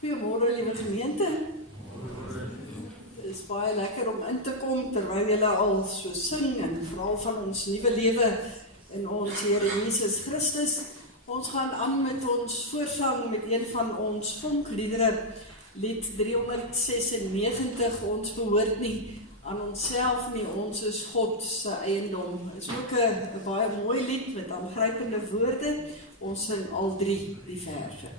Goeiemôre, liewe gemeente. Het is baie lekker om in te kom terwyl julle al so sing en veral van ons nuwe lewe in ons Here Jesus Christus. Ons gaan aan met ons voorsang met een van ons vonkliedere, lied 396. Ons behoort nie aan onsself nie, ons is God se eiendom. Dit is ook 'n baie mooi lied met aangrypende woorde. Ons sing al 3 die verse.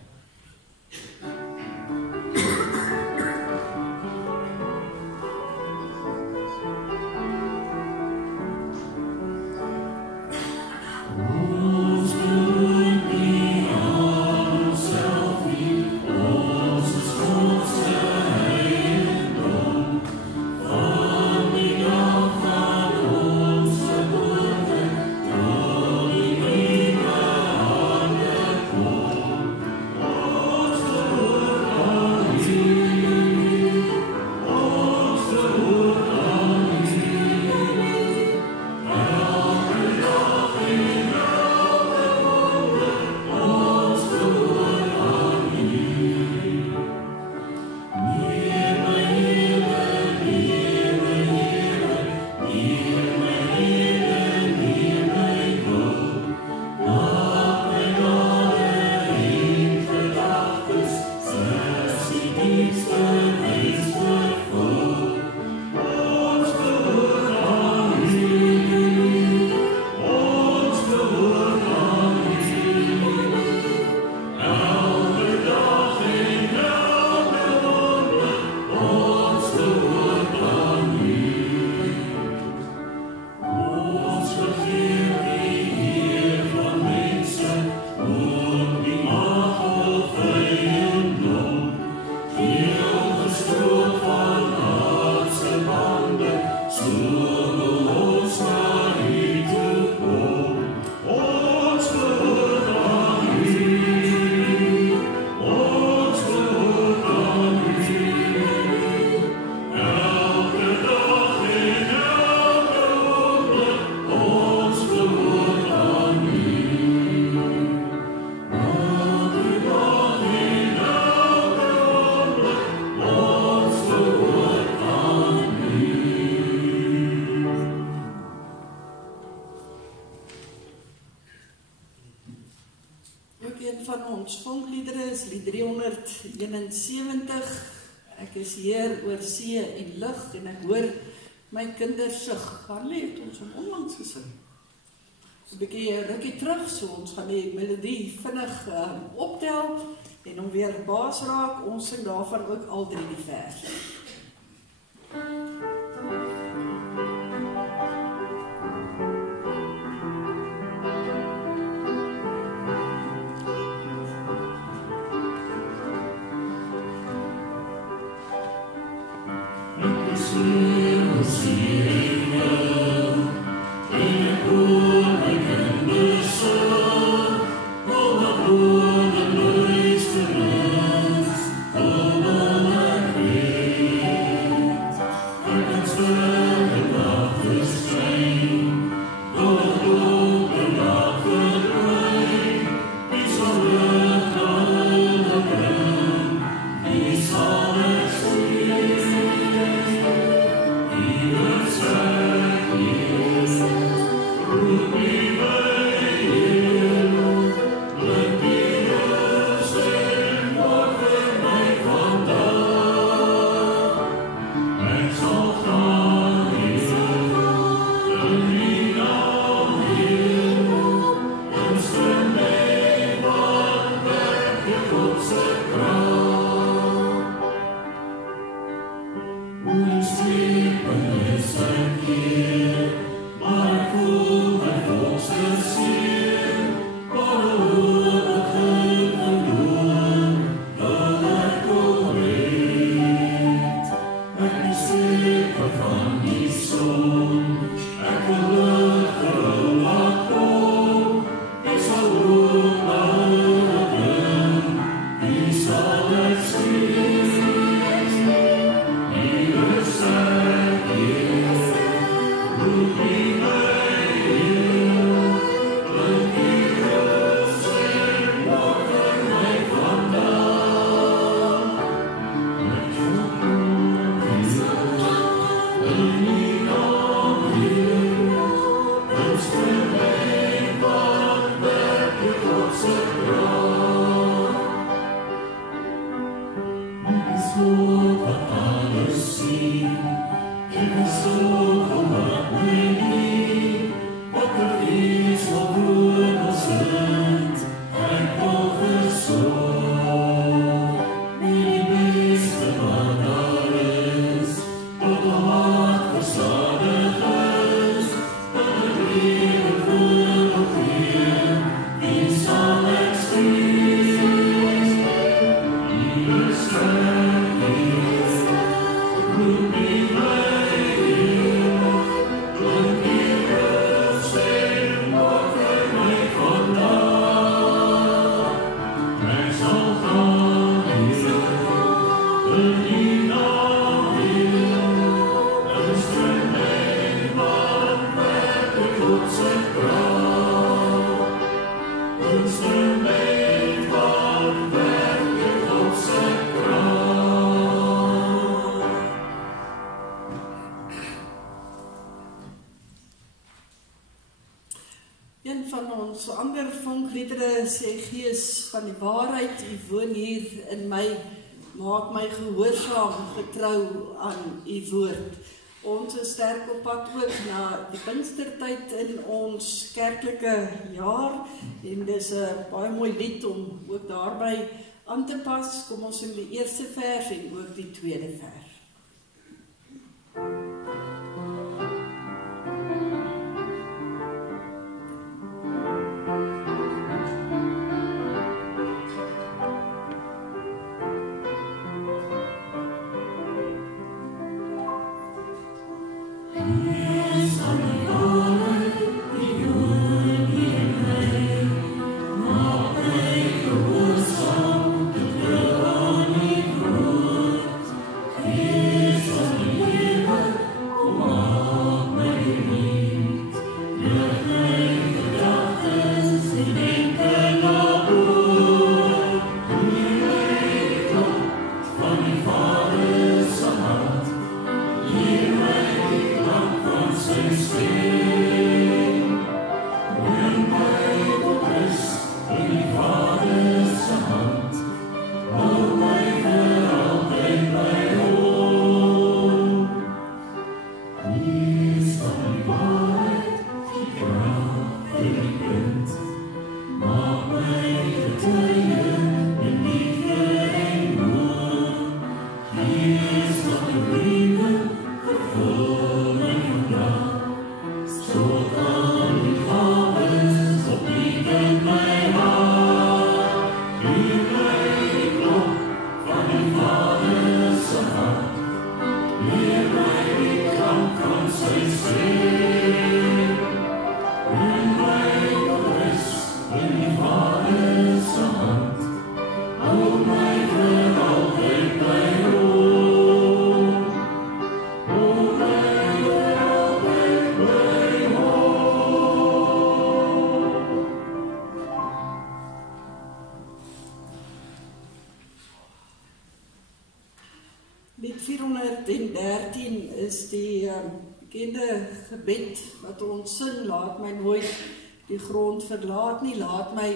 Lied 371. Ek is hier oor see en lug en ek hoor my kinders sug. Hanlie het ons onlangs gesing. 'n bietjie rukkie terug, so ons gaan die melodie vinnig optel en hom weer baas raak. Ons sing daarvan ook al 3 die verse. van ons ander vonkliedere sê Gees van die waarheid, U woon hier in my, maak my gehoorsaam, getrou aan U woord. Ons is sterk op pad ook na die Pinkstertyd in ons kerklike jaar en dis 'n baie mooi lied om ook daarby aan te pas. Kom ons in die eerste vers en ook die tweede vers. Lied 413 is die bekende gebed wat ons sing, laat my nooit die grond verlaat nie, laat my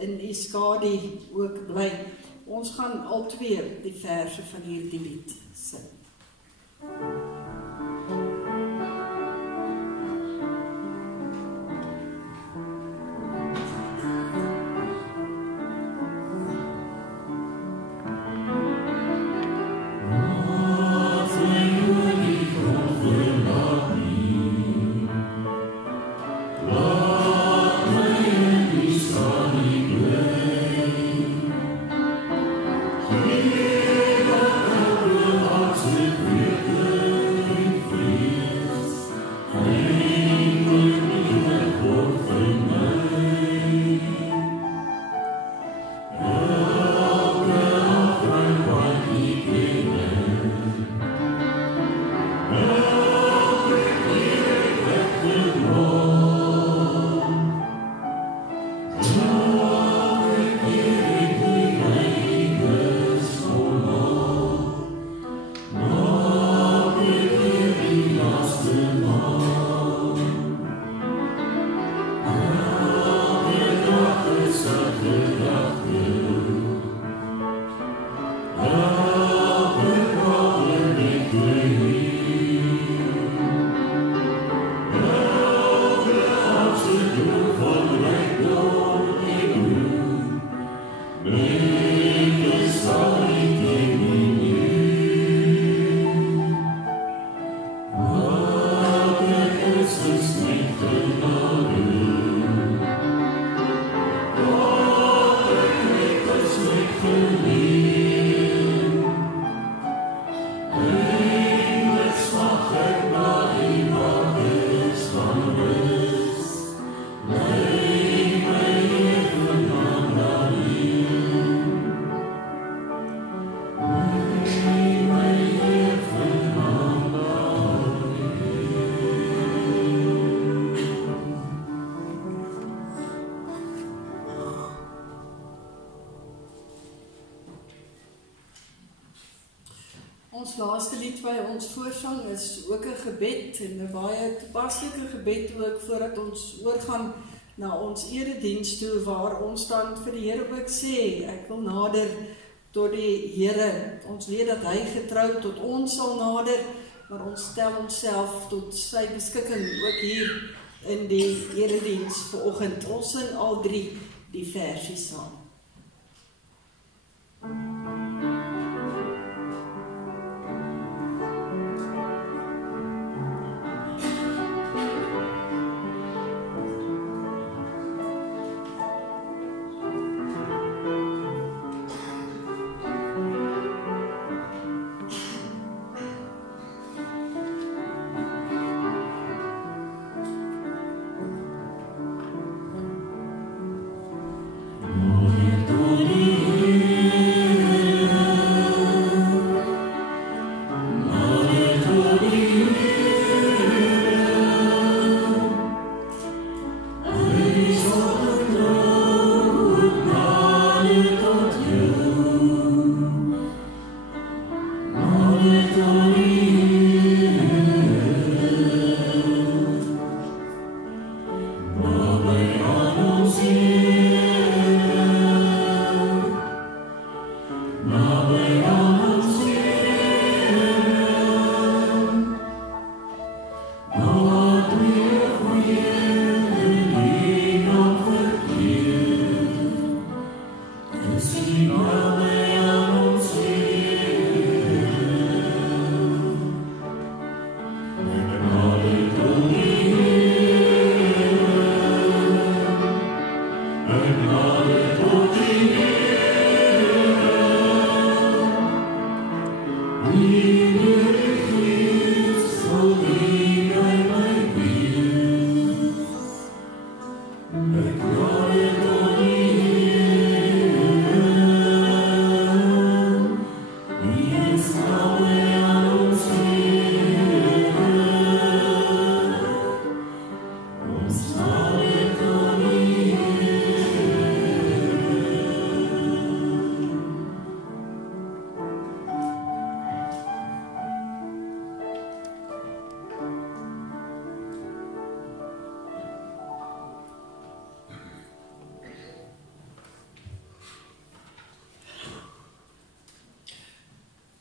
in U skadu ook bly. Ons gaan al twee die verse van hierdie lied sing. Ons laaste lied by ons voorsang is ook 'n gebed en 'n baie toepaslike gebed ook voordat ons oorgaan na ons erediens toe, waar ons dan vir die Here ook sê, ek wil nader tot die Here. Ons weet dat hy getrou tot ons sal nader, maar ons stel onsself tot sy beskikking, ook hier in die erediens vanoggend. Ons sing al 3 die versie saam.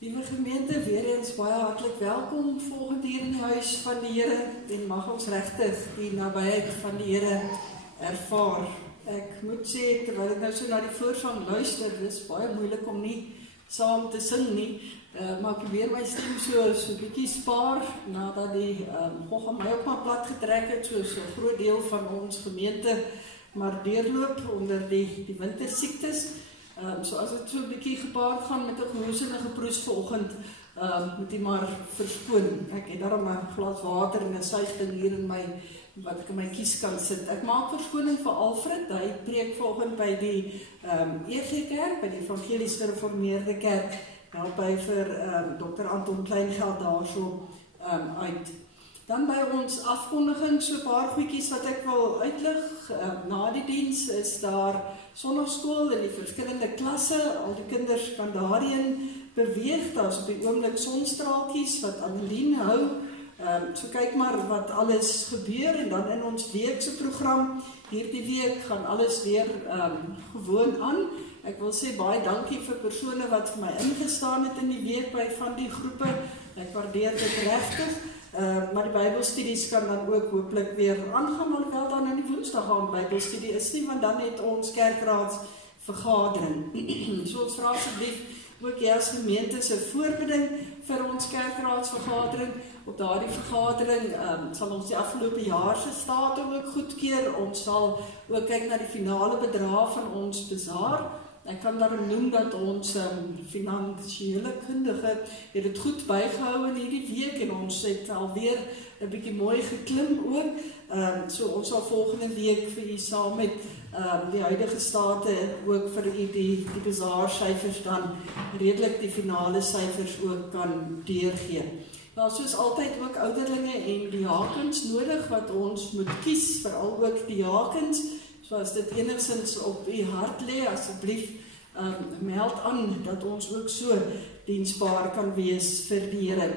Liewe gemeente, weer eens baie hartlik welkom volgende hier in die huis van die Here en mag ons regtig die nabyheid van die Here ervaar. Ek moet sê, terwyl ek nou so na die voorsang luister, dis baie moeilik om nie saam te sing nie, maar ek probeer my stem so bietjie spaar, nadat die gogga my op my plat getrek het, soos 'n groot deel van ons gemeente, maar deurloop onder die wintersiektes. So as dit so 'n bietjie gepaard gaan met 'n gehoes en 'n geproes vanoggend, moet jy maar verskoon. Ek het daarom 'n glas water en 'n suigding hier in my, wat ek in my kies kan sit. Ek maak verskoning vir Alfred, hy preek vanoggend by die EG Kerk, by die Evangelies Gereformeerde Kerk, help hy vir Dr. Anton Kleingeld daarso uit. Dan by ons afkondiging, so 'n paar goedjies wat ek wil uitlig. Na die diens is daar sonnaarskool in die verskillende klasse. Al die kinders kan daarheen beweeg. Daar's op die oomblik sonstraaltjies wat Annelien hou. So kyk maar wat alles gebeur, en dan in ons weekse program hierdie week gaan alles weer gewoon aan. Ek wil sê baie dankie vir persone wat vir my ingestaan het in die week by van die groepe. Ek waardeer dit regtig. Maar die Bybelstudies kan dan ook hopelik weer aangaan, alhoewel dan in die Woensdag aan Bybelstudie is nie, want dan het ons kerkraadsvergadering. So ons vra asseblief ook jy as gemeente se voorbeding vir ons kerkraadsvergadering. Op daardie vergadering sal ons die afgelope jaar se state ook goedkeur. Ons sal ook kyk na die finale bedrag van ons bazaar. Ek kan daarom noem dat ons finansiële kundige het dit goed bygehou in hierdie week, en ons het alweer 'n bietjie mooi geklim ook. So ons sal volgende week vir u saam met die huidige state ook vir u die bazaarsyfers dan redelik die finale syfers ook kan deurgee. Nou, soos altyd ook ouderlinge en diakens nodig wat ons moet kies, veral ook diakens. So as dit enigstens op u hart lê, asseblief meld aan dat ons ook so diensbaar kan wees vir die Here.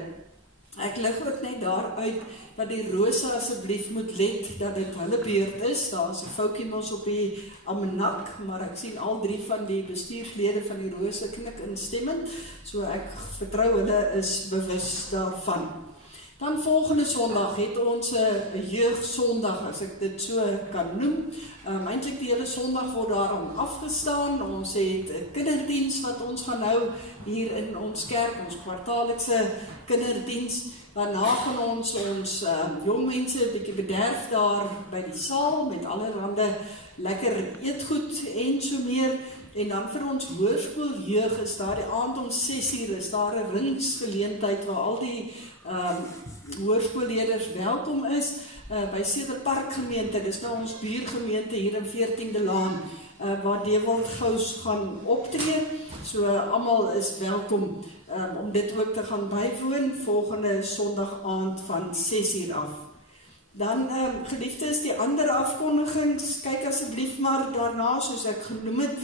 Ek lig ook net daaruit dat die Rose asseblief moet let dat dit hulle beurt is. Daar is 'n foutjie mos op die almanak, maar ek sien al 3 van die bestuurslede van die Rose knik instemmend, so ek vertrou hulle is bewus daarvan. Dan volgende Sondag het ons 'n jeugsondag, as ek dit so kan noem. Eintlik die hele Sondag word daarom afgestaan. Ons het 'n kinderdiens wat ons gaan hou hier in ons kerk, ons kwartaallikse kinderdiens. Daarna gaan ons jong mense 'n bietjie bederf daar by die saal met allerhande lekker eetgoed en so meer. En dan vir ons hoërskooljeug is daar die aand om 6:00 is daar 'n ringsgeleentheid waar al die hoërskoolleerders welkom is by Cederpark gemeente. Dis nou ons buurgemeente hier in 14de Laan waar Dewald Gous gaan optree. So almal is welkom om dit ook te gaan bywoon volgende Sondag aand van 6:00 af. Dan geliefdes, die ander afkondigings, kyk asseblief maar daarna, soos ek genoem het,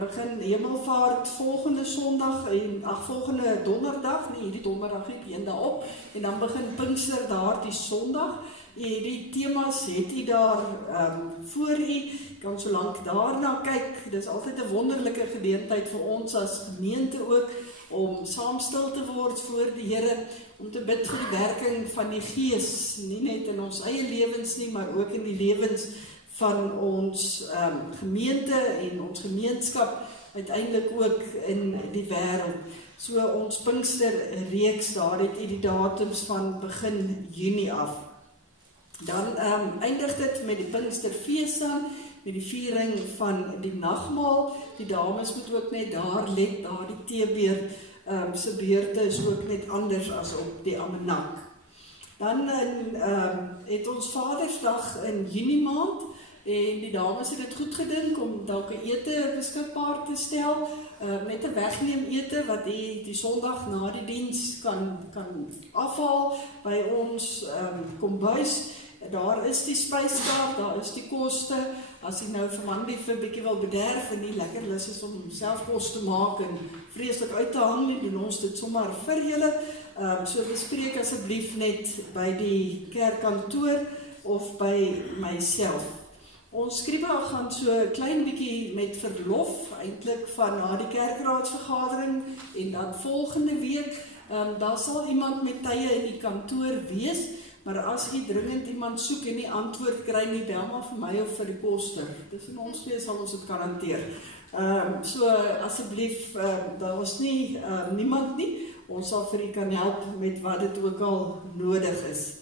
begin Hemelvaart volgende Sondag en volgende donderdag, nie hierdie donderdag nie, een daarop, en dan begin Pinkster daardie Sondag. Die temas het u daar voor u, kan so lank daarna kyk. Dis altyd 'n wonderlike geleentheid vir ons as gemeente ook om saam stil te word voor die Here, om te bid vir die werking van die Gees, nie net in ons eie lewens nie, maar ook in die lewens van ons gemeente en ons gemeenskap, uiteindelik ook in die wêreld. So ons Pinkster reeks, daar het u die datums van begin Junie af. Dan eindig dit met die Pinksterfees dan, met die viering van die nagmaal. Die dames moet ook net daar let, daar die teebeurt se beurte is ook net anders as op die almanak. Dan het ons Vadersdag in Junie maand, en die dames het dit goed gedink om dalk 'n ete beskikbaar te stel, met 'n wegneem ete wat die Sondag na die diens kan afhaal by ons kombuis. Daar is die spyskaart, daar is die koste. As jy nou vir manlief 'n bietjie wil bederf en nie lekker lus is om self kos te maak en vreeslik uit te hang nie, doen ons dit sommer vir julle. So bespreek asseblief net by die kerkkantoor of by myself. Ons skriba gaan so 'n klein bietjie met verlof, eintlik van na die kerkraadsvergadering, en dan volgende week, daar sal iemand met tye in die kantoor wees, maar as u dringend iemand soek en nie antwoord kry nie, bel maar vir my of vir die koster. Dis in ons twee sal ons dit kan hanteer. So asseblief, daar was nie niemand nie, ons sal vir u kan help met wat dit ook al nodig is.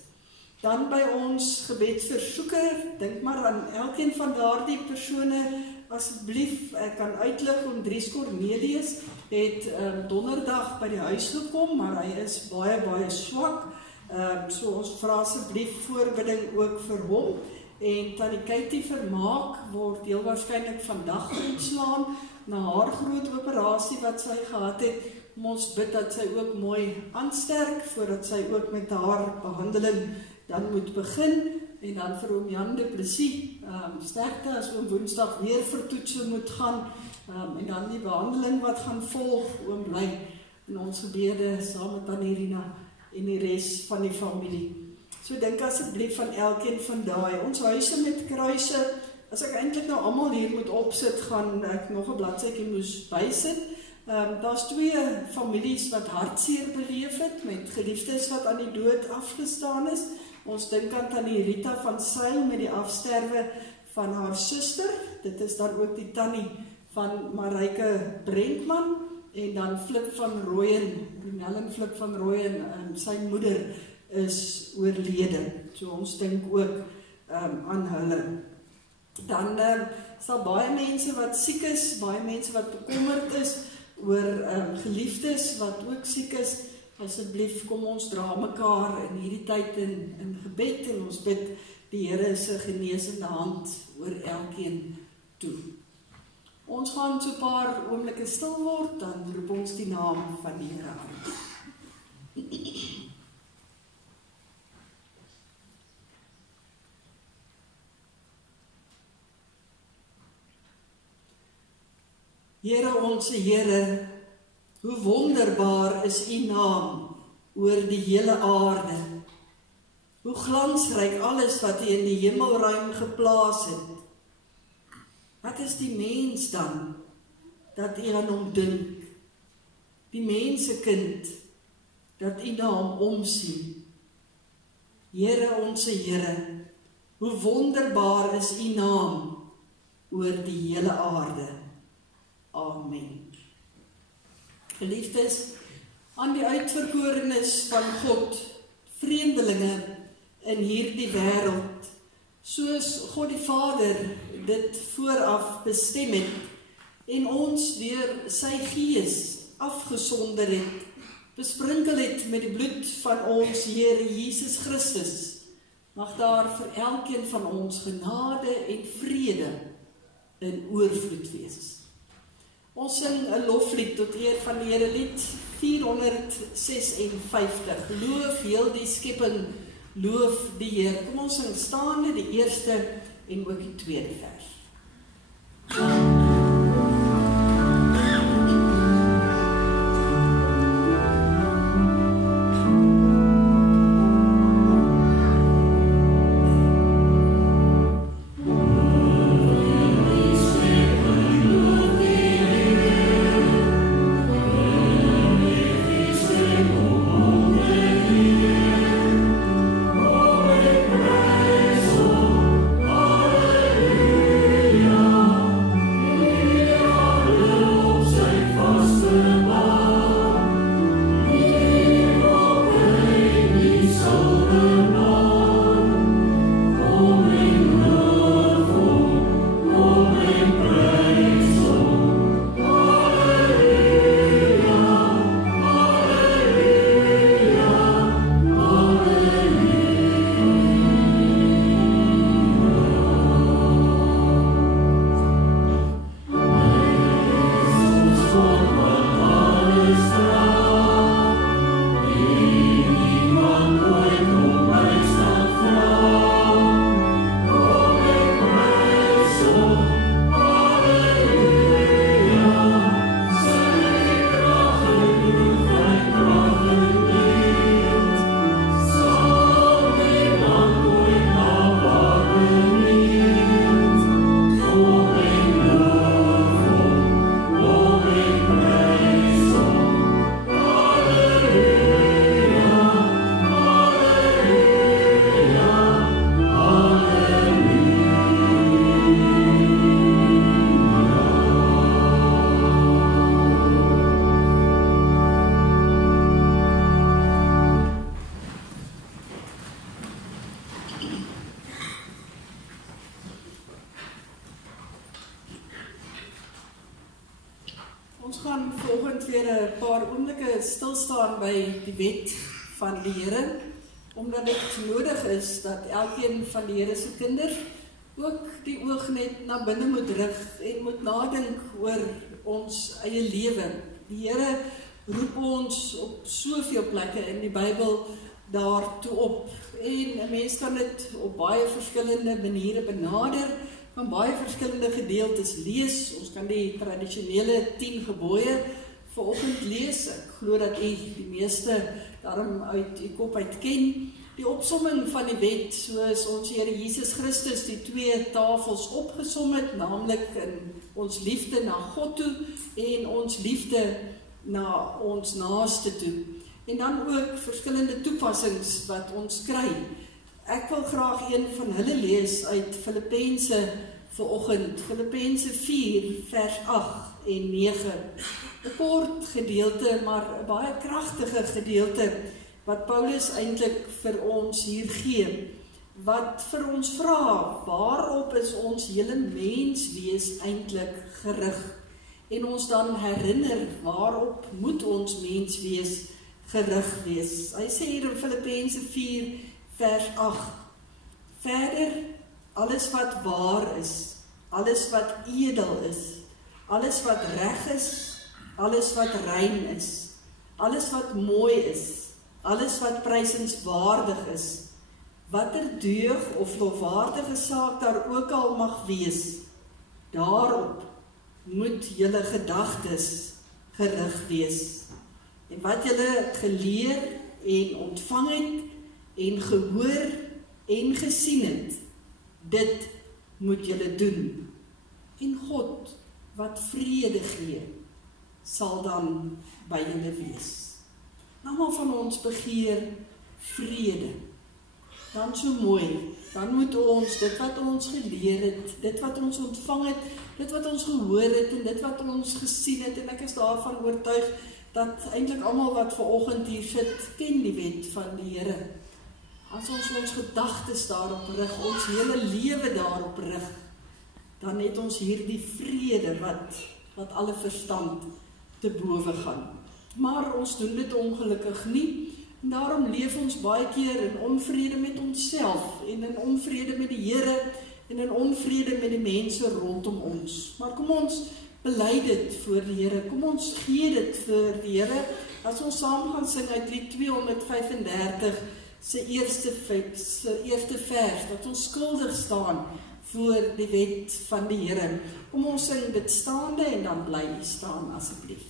Dan by ons gebedsversoeker, dink maar aan elkeen van daardie persone, asseblief, ek kan uitlig om Dries Cornelius het donderdag by die huis gekom, maar hy is baie swak, so ons vra asseblief voorbidding ook vir hom, en Tannie Katie Vermaak word heel waarskynlik vandag ontslaan, na haar groot operasie wat sy gehad het. Ons bid dat sy ook mooi aansterk, voordat sy ook met haar behandeling dan moet begin, en dan vir oom Jan du Plessis, sterkte as oom Woensdag weer vir toetse moet gaan, en dan die behandeling wat gaan volg, oom bly in ons gebede saam met Tannie Rina en die res van die familie. So dink asseblief van elkeen van daai. Ons huise met kruise, as ek eintlik nou almal hier moet opsit, gaan ek nog 'n bladsytjie moes bysit. Daar's 2 families wat hartseer beleef het, met geliefdes wat aan die dood afgestaan is. Ons dink aan Tannie Rita van Sail met die afsterwe van haar suster. Dit is dan ook die tannie van Marijke Brenkman, en dan Flip van Rooyen, Nellen Flip van Rooyen, sy moeder is oorlede. So ons dink ook aan hulle. Dan is daar baie mense wat siek is, baie mense wat bekommerd is oor geliefdes wat ook siek is. Asseblief kom ons dra mekaar in hierdie tyd in gebed, en ons bid die Here se genesende hand oor elkeen toe. Ons gaan so 'n paar oomblikke stil word, dan roep ons die naam van die Here aan. Here, onse Here, hoe wonderbaar is u naam oor die hele aarde. Hoe glansryk alles wat U in die hemelruim geplaas het. Wat is die mens dan, dat U aan hom dink? Die mensekind, dat U na hom omsien. Here, onse Here, hoe wonderbaar is U naam oor die hele aarde. Amen. Geliefdes, aan die uitverkorenes van God, vreemdelinge in hierdie wêreld, soos God die Vader dit vooraf bestem het en ons deur sy Gees afgesonder het, besprinkel het met die bloed van ons Here Jesus Christus, mag daar vir elkeen van ons genade en vrede in oorvloed wees. Ons sing 'n loflied tot eer van die Here, lied 456. Loof heel die skepping, loof die Heer. Kom ons sing staande die eerste en ook die tweede vers. Ons gaan volgend weer 'n paar oomblikke stilstaan by die wet van die Here, omdat dit nodig is dat elkeen van die Here se kinders ook die oog net na binne moet rig en moet nadink oor ons eie lewe. Die Here roep ons op soveel plekke in die Bybel daartoe op, en 'n mens kan dit op baie verskillende maniere benader, kan baie verskillende gedeeltes lees. Ons kan die tradisionele 10 gebooie vanoggend lees. Ek glo dat u die meeste daarom uit u kop uit ken. Die opsomming van die wet, soos ons Here Jesus Christus die 2 tafels opgesom het, naamlik in ons liefde na God toe en ons liefde na ons naaste toe. En dan ook verskillende toepassings wat ons kry. Ek wil graag een van hulle lees uit Filippense vanoggend, Filippense 4 vers 8 en 9. 'n kort gedeelte, maar 'n baie kragtige gedeelte wat Paulus eintlik vir ons hier gee. Wat vir ons vra, waarop is ons hele menswees eintlik gerig? En ons dan herinner, waarop moet ons menswees gerig wees? Hy sê hier in Filippense 4 vers 8. Verder, alles wat waar is, alles wat edel is, alles wat reg is, alles wat rein is, alles wat mooi is, alles wat prysenswaardig is, watter deug of lofwaardige saak daar ook al mag wees, daarop moet julle gedagtes gerig wees. En wat julle geleer en ontvang het, en gehoor en gesien het, dit moet julle doen. En God, wat vrede gee, sal dan by julle wees. Almal van ons begeer vrede. Dan so mooi, dan moet ons, dit wat ons geleer het, dit wat ons ontvang het, dit wat ons gehoor het, en dit wat ons gesien het, en ek is daarvan oortuig, dat eintlik almal wat vanoggend hier sit, ken die wet van die Here. As ons gedagtes daarop rig, ons hele lewe daarop rig, dan het ons hierdie vrede wat alle verstand te bowe gaan. Maar ons doen dit ongelukkig nie, en daarom leef ons baie keer in onvrede met onsself, en in onvrede met die Here, en in onvrede met die mense rondom ons. Maar kom ons bely dit voor die Here, kom ons gee dit vir die Here, as ons saam gaan sing uit Lied 235, se eerste vers, dat ons skuldig staan voor die wet van die Here. Kom ons sing dit staande, en dan bly u staan asseblief.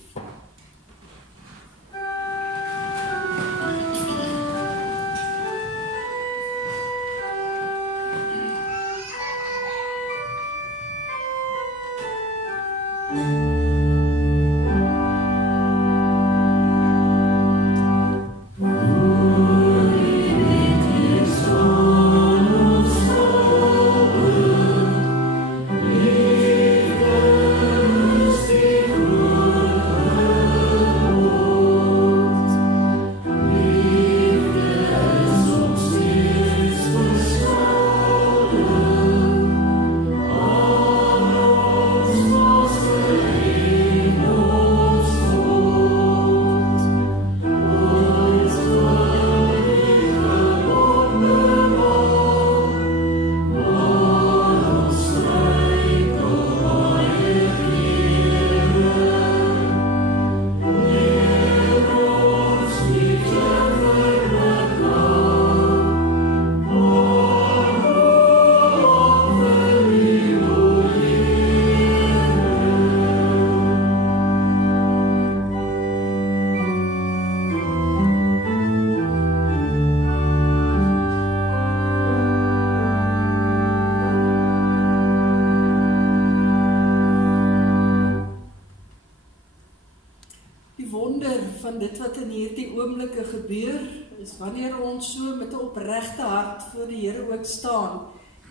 Dit wat in hierdie oomblikke gebeur, is wanneer ons so met 'n opregte hart voor die Here ook staan,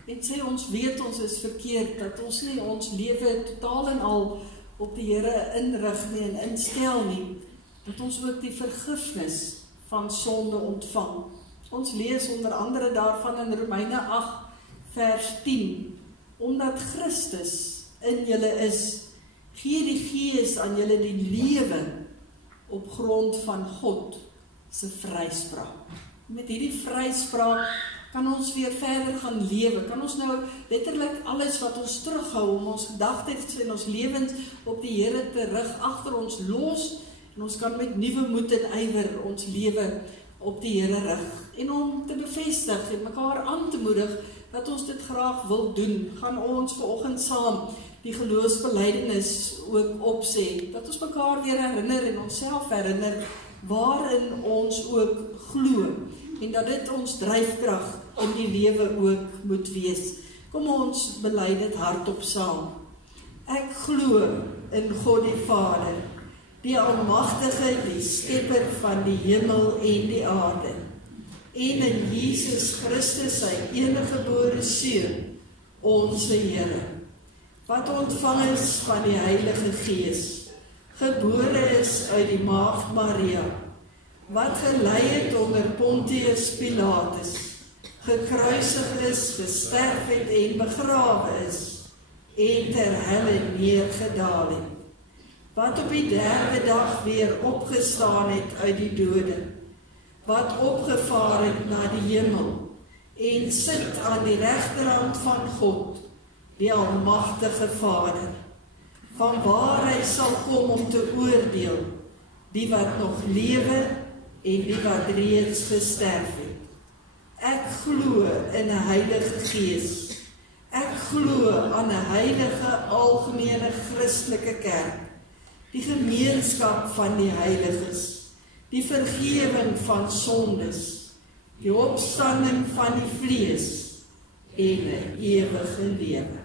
en sê ons weet ons is verkeerd, dat ons nie ons lewe totaal en al op die Here inrig nie en instel nie, dat ons ook die vergifnis van sonde ontvang. Ons lees onder andere daarvan in Romeine 8 vers 10, omdat Christus in julle is, gee die Gees aan julle die lewe op grond van God se vryspraak. Met hierdie vryspraak kan ons weer verder gaan lewe, kan ons nou letterlik alles wat ons terughou om ons gedagtes en ons lewens op die Here te rig agter ons los, en ons kan met nuwe moed en ywer ons lewe op die Here rig, en om te bevestig en mekaar aan te moedig dat ons dit graag wil doen, gaan ons vanoggend saam die geloofsbelijdenis ook opsê, dat ons mekaar weer herinner en onsself herinner waarin ons ook glo, en dat dit ons dryfkrag in die lewe ook moet wees. Kom ons bely dit hardop saam. Ek glo in God die Vader, die Almagtige, die Skepper van die hemel en die aarde, en in Jesus Christus, sy eniggebore Seun, onze Here, wat ontvang is van die Heilige Gees, gebore is uit die Maagd Maria, wat gelei het onder Pontius Pilatus, gekruisig is, gesterf het en begrawe is, en ter helle neergedaal het, wat op die derde dag weer opgestaan het uit die dode, wat opgevaar het na die hemel, en sit aan die regterhand van God, die Almagtige Vader, van waar hy sal kom om te oordeel, die wat nog lewe en die wat reeds gesterf het. Ek glo in 'n Heilige Gees. Ek glo aan 'n heilige algemene Christelike kerk, die gemeenskap van die heiliges, die vergewing van sondes, die opstanding van die vlees en 'n ewige lewe.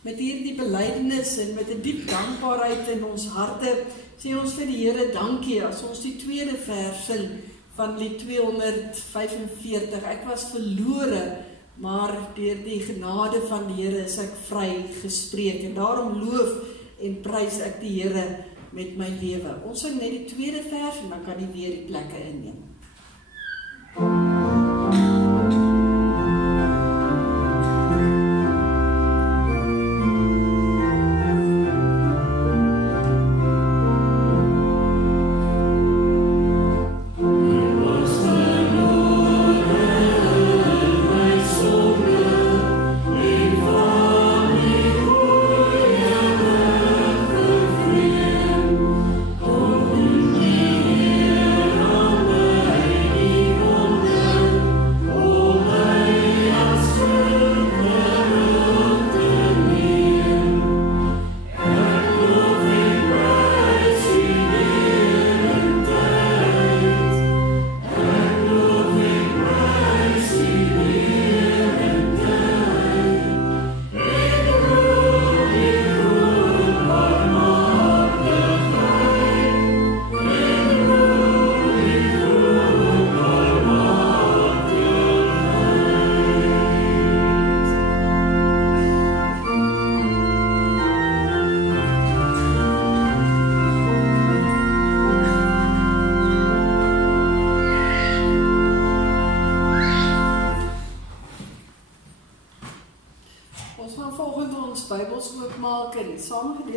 Met hierdie belydenis en met 'n diep dankbaarheid in ons harte, sê ons vir die Here dankie as ons die tweede vers sing van lied 245. Ek was verlore, maar deur die genade van die Here is ek vry gespreek. En daarom loof en prys ek die Here met my lewe. Ons sing net die tweede vers en dan kan jy weer die plekke inneem.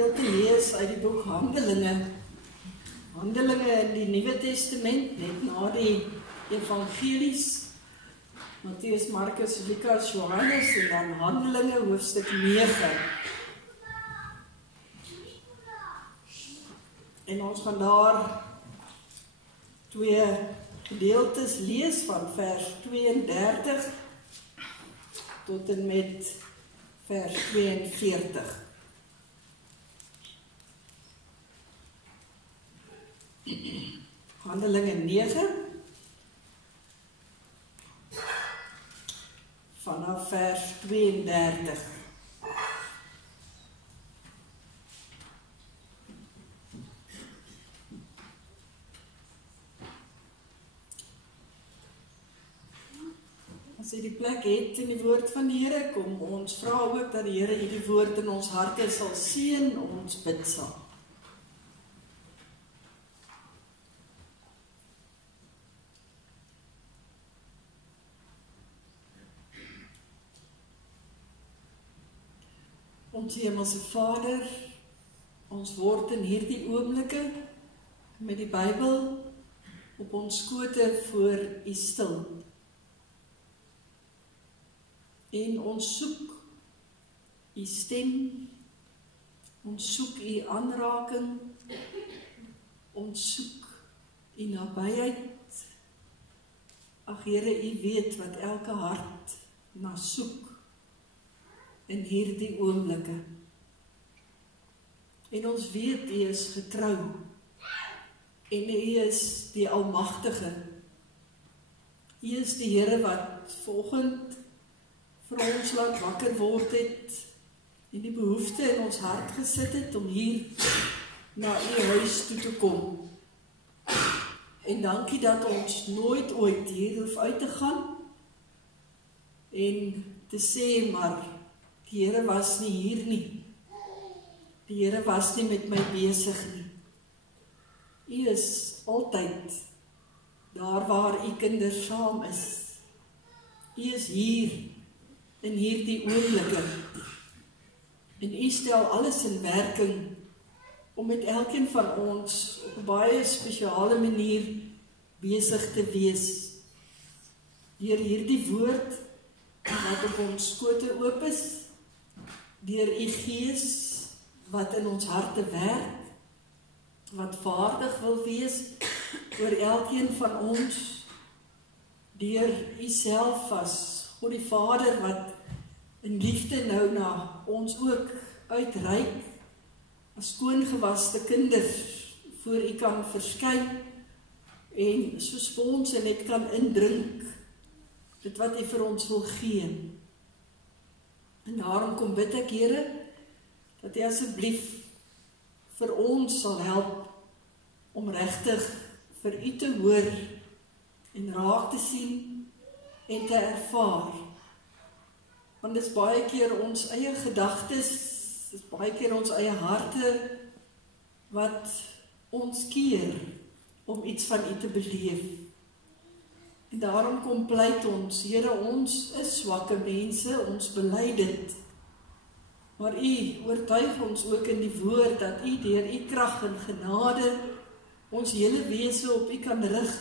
Gedeelte lees uit die boek Handelinge. Handelinge in die Nuwe Testament, net na die evangelies. Matteus, Markus, Lukas, Johannes en dan Handelinge hoofstuk 9. En ons gaan daar twee gedeeltes lees van vers 32 tot en met vers 42. Handelinge 9 vanaf vers 32. As jy die plek het in die woord van die Here, kom ons vra ook dat die Here hierdie woord in ons harte sal seën, ons bid saam. Ons Hemelse Vader, ons word in hierdie oomblikke met die Bybel op ons skote voor U stil. En ons soek U stem, ons soek U aanraking, ons soek U nabyheid. Ag Here, U weet wat elke hart na soek in hierdie oomblikke. En ons weet U is getrou en U is die Almagtige. U is die Here wat vanoggend vir ons laat wakker word het en die behoefte in ons hart gesit het om hier na U huis toe te kom. En dankie dat ons nooit ooit hier hoef uit te gaan en te sê maar die Here was nie hier nie. Die Here was nie met my besig nie. U is altyd daar waar U kinders saam is. U is hier in hierdie oomblikke. En U stel alles in werking om met elkeen van ons op 'n baie spesiale manier besig te wees. Deur hierdie woord wat op ons skote oop is, deur U Gees wat in ons harte werk, wat vaardig wil wees oor elkeen van ons, deur U self as God die Vader wat in liefde nou na ons ook uitreik as skoongewaste kinders voor U kan verskyn en soos vir ons en net kan indrink dit wat U vir ons wil gee. En daarom kom bid ek, Here, dat U asseblief vir ons sal help om regtig vir U te hoor en raak te sien en te ervaar. Want dit is baie keer ons eie gedagtes, dit is baie keer ons eie harte wat ons keer om iets van U te beleef. En daarom kom pleit ons, Here, ons is swakke mense, ons bely dit. Maar U oortuig ons ook in die woord dat U deur U krag en genade ons hele wese op U kan rig.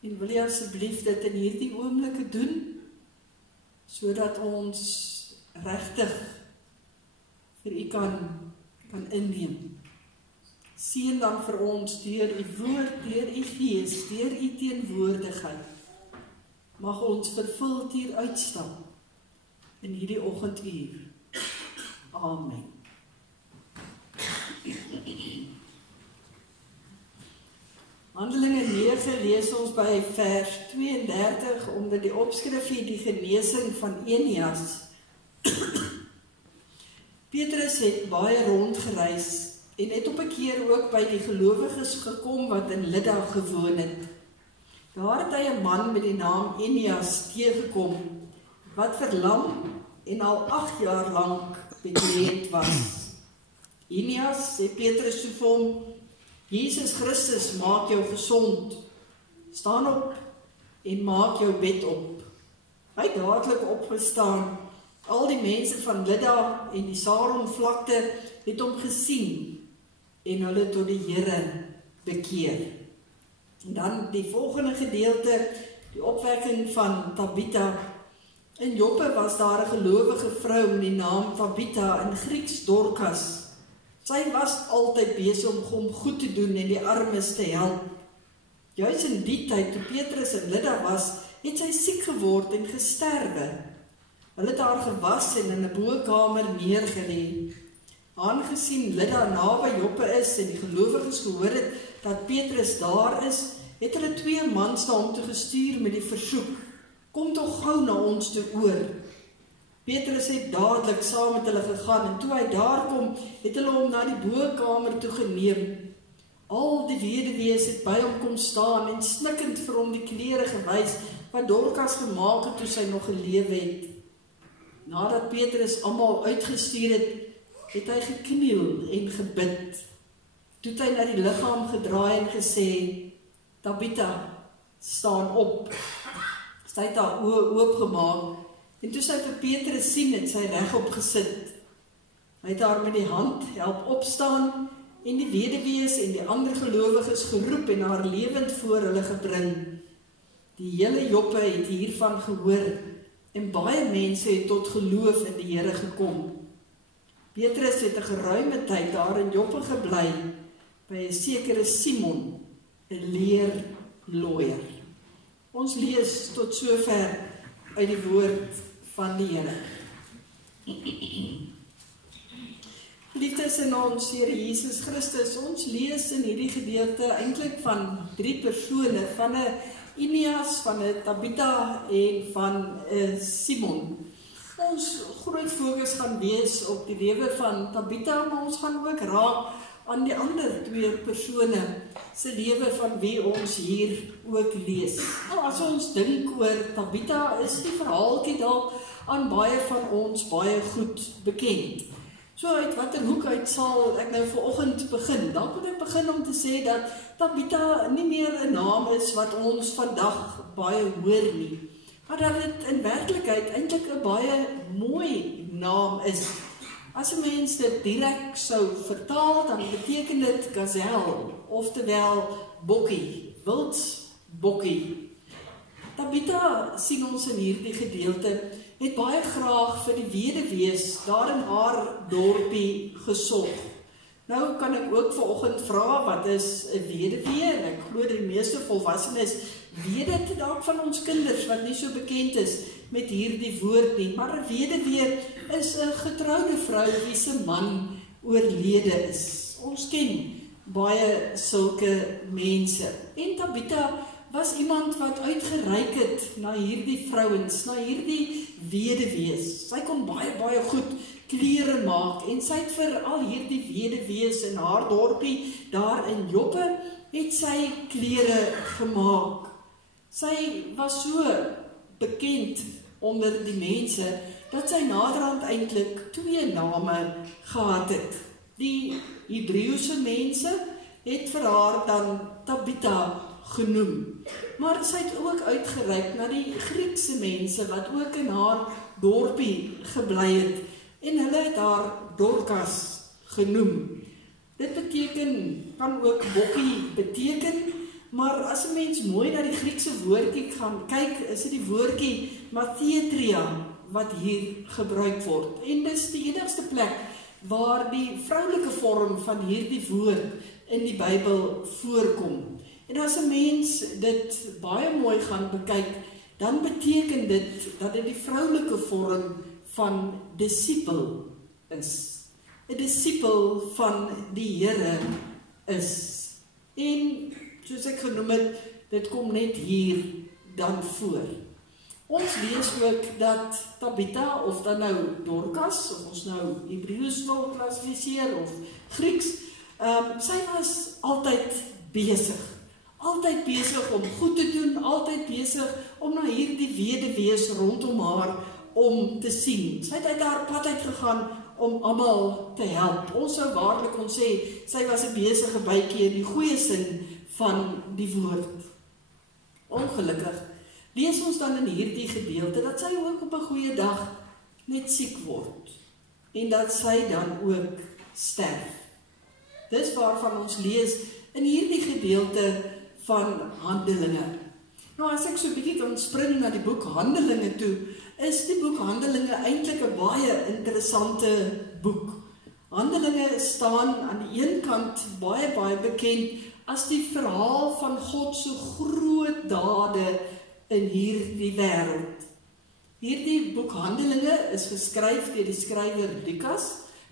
En wil U asseblief dit in hierdie oomblikke doen, sodat ons regtig vir U kan inneem. Seën dan vir ons deur U woord, deur U Gees, deur U teenwoordigheid. Mag ons vervuld hier uitstap in hierdie oggenduur. Amen. Handelinge 9 lees ons by vers 32 onder die opskrifie die genesing van Eneas. Petrus het baie rondgereis en het op 'n keer ook by die gelowiges gekom wat in Lydda gewoon het. Daar het hy 'n man met die naam Eneas teëgekom, wat verlam en al 8 jaar lank bedreigd was. Eneas, sê Petrus toe vir hom, Jesus Christus maak jou gesond, staan op en maak jou bed op. Hy het dadelik opgestaan. Al die mense van Lydda en die Saron vlakte het hom gesien en hulle tot die Here bekeer. En dan die volgende gedeelte, die opwekking van Tabitha. In Joppe was daar 'n gelowige vrou met die naam Tabitha, in Grieks Dorcas. Sy was altyd besig om goed te doen en die armes te help. Juis in die tyd, toe Petrus in Lydda was, het sy siek geword en gesterwe. Hulle het haar gewas en in 'n bokamer neergelê. Aangesien Lydda naby Joppe is en die gelowiges gehoor het dat Petrus daar is, het hulle 2 mans na hom toe gestuur met die versoek, kom tog gou na ons toe oor. Petrus het dadelik saam met hulle gegaan en toe hy daar kom, het hulle hom na die bokamer toe geneem. Al die weduwees het by hom kom staan en snikkend vir hom die klere gewys wat Dorcas gemaak het toe sy nog geleef het. Nadat Petrus almal uitgestuur het, het hy gekniel en gebid. Toe het hy na die liggaam gedraai en gesê, Tabitha, staan op. Sy het haar oë oopgemaak en toe sy vir Petrus sien het sy regop gesit. Hy het haar met die hand help opstaan en die weduwees en die ander gelowiges geroep en haar lewend voor hulle gebring. Die hele Joppe het hiervan gehoor en baie mense het tot geloof in die Here gekom. Petrus het 'n geruime tyd daar in Joppe gebly by 'n sekere Simon, 'n leerlooier. Ons lees tot sover uit die woord van die Here. Geliefdes in ons Here Jesus Christus, ons lees in hierdie gedeelte eintlik van 3 persone, van 'n Eneas, van 'n Tabitha en van 'n Simon. Ons groot fokus gaan wees op die lewe van Tabitha, maar ons gaan ook raak aan die ander 2 persone se lewe van wie ons hier ook lees. Nou, as ons dink oor Tabitha, is die verhaaltjie dalk aan baie van ons baie goed bekend. So uit watter hoek uit sal ek nou vanoggend begin? Dan moet ek begin om te sê dat Tabitha nie meer 'n naam is wat ons vandag baie hoor nie, maar dat dit in werklikheid eintlik 'n baie mooi naam is. As 'n mens dit direk sou vertaal, dan beteken dit gazelle, oftewel bokkie, wildsbokkie. Tabitha, sien ons in hierdie gedeelte, het baie graag vir die weduwees daar in haar dorpie gesorg. Nou kan ek ook vanoggend vra, wat is 'n weduwee? En ek glo die meeste volwassenes weet dit dalk van ons kinders wat nie so bekend is met hierdie woord nie, maar 'n weduwee is 'n getroude vrou wie se man oorlede is. Ons ken baie sulke mense. En Tabitha was iemand wat uitgereik het na hierdie vrouens, na hierdie weduwees. Sy kon baie goed klere maak en sy het vir al hierdie weduwees in haar dorpie daar in Joppe het sy klere gemaak. Sy was so bekend onder die mense dat sy naderhand eintlik 2 name gehad het. Die Hebreëse mense het vir haar dan Tabitha genoem. Maar sy het ook uitgereik na die Griekse mense wat ook in haar dorpie gebly het en hulle het haar Dorcas genoem. Dit kan ook bokkie beteken, maar as 'n mens mooi na die Griekse woordjie gaan kyk, is dit die woordjie mathetria wat hier gebruik word. En dis die enigste plek waar die vroulike vorm van hierdie woord in die Bybel voorkom. En as 'n mens dit baie mooi gaan bekyk, dan beteken dit dat dit die vroulike vorm van disipel is. 'n Disipel van die Here is. En soos ek genoem het, dit kom net hier dan voor. Ons lees ook dat Tabitha, of dan nou Dorcas, of ons nou Hebreëus wil klassifiseer, of Grieks, sy was altyd besig. Altyd besig om goed te doen, altyd besig om na hierdie weduwees rondom haar om te sien. Sy het uit haar pad uitgegaan om almal te help. Ons sou waarlik kon sê, sy was 'n besige bytjie in die goeie sin van die woord. Ongelukkig lees ons dan in hierdie gedeelte dat sy ook op 'n goeie dag net siek word en dat sy dan ook sterf. Dis waarvan ons lees in hierdie gedeelte van Handelinge. Nou as ek so 'n bietjie kan spring na die boek Handelinge toe, is die boek Handelinge eintlik 'n baie interessante boek. Handelinge staan aan die een kant baie bekend as die verhaal van God se groot dade in hierdie wêreld. Hierdie boek Handelinge is geskryf deur die skrywer Lukas,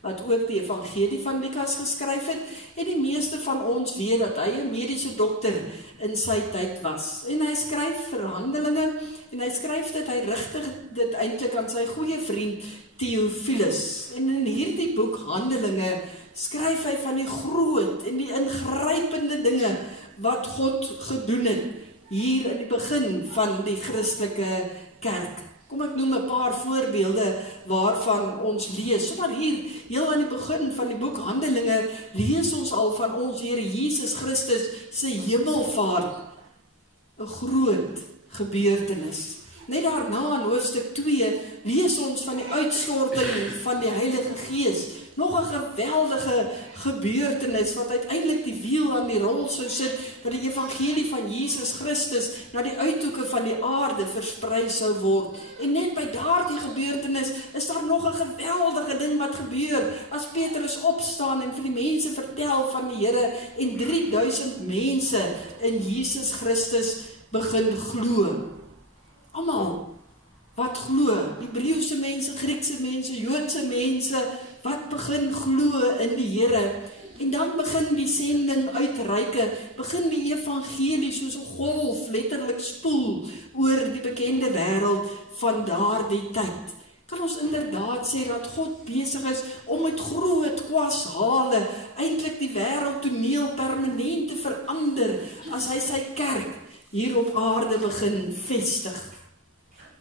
wat ook die evangelie van Lukas geskryf het, en die meeste van ons weet dat hy 'n mediese dokter in sy tyd was. En hy skryf vir Handelinge, en hy skryf dit, hy rigtig dit eintlik aan sy goeie vriend Theophilus. En in hierdie boek Handelinge skryf hy van die groot en die ingrypende dinge wat God gedoen het hier in die begin van die Christelike kerk. Kom ek noem 'n paar voorbeelde waarvan ons lees. Maar hier, heel aan die begin van die boek Handelinge, lees ons al van ons Here Jesus Christus se hemelvaart. 'n Groot gebeurtenis. Net daarna in hoofstuk 2 lees ons van die uitstorting van die Heilige Gees. Nog 'n geweldige gebeurtenis wat uiteindelik die wiel aan die rol sou sit, dat die evangelie van Jesus Christus na die uithoeke van die aarde versprei sou word. En net by daardie gebeurtenis is daar nog 'n geweldige ding wat gebeur, as Petrus opstaan en vir die mense vertel van die Here, en 3000 mense in Jesus Christus begin glo. Almal wat glo, Hebreëse mense, Griekse mense, Joodse mense, wat begin glo in die Here. En dan begin die sending uitreike, begin die evangelie soos 'n golf letterlik spoel oor die bekende wêreld van daardie tyd. Kan ons inderdaad sê dat God besig is om met groot kwashale eintlik die wêreldtoneel permanent te verander as hy sy kerk hier op aarde begin vestig.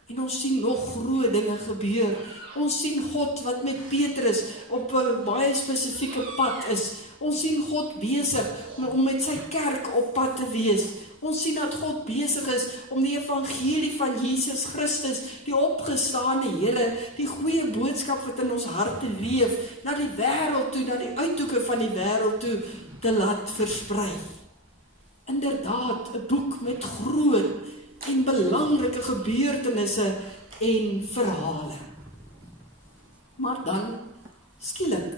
En ons sien nog groot dinge gebeur. Ons sien God wat met Petrus op 'n baie spesifieke pad is. Ons sien God besig om met sy kerk op pad te wees. Ons sien dat God besig is om die evangelie van Jesus Christus, die opgestaane Here, die goeie boodskap wat in ons harte leef, na die wêreld toe, na die uithoeke van die wêreld toe te laat versprei. Inderdaad, 'n boek met groot en belangrike gebeurtenisse en verhale. Maar dan, skielik,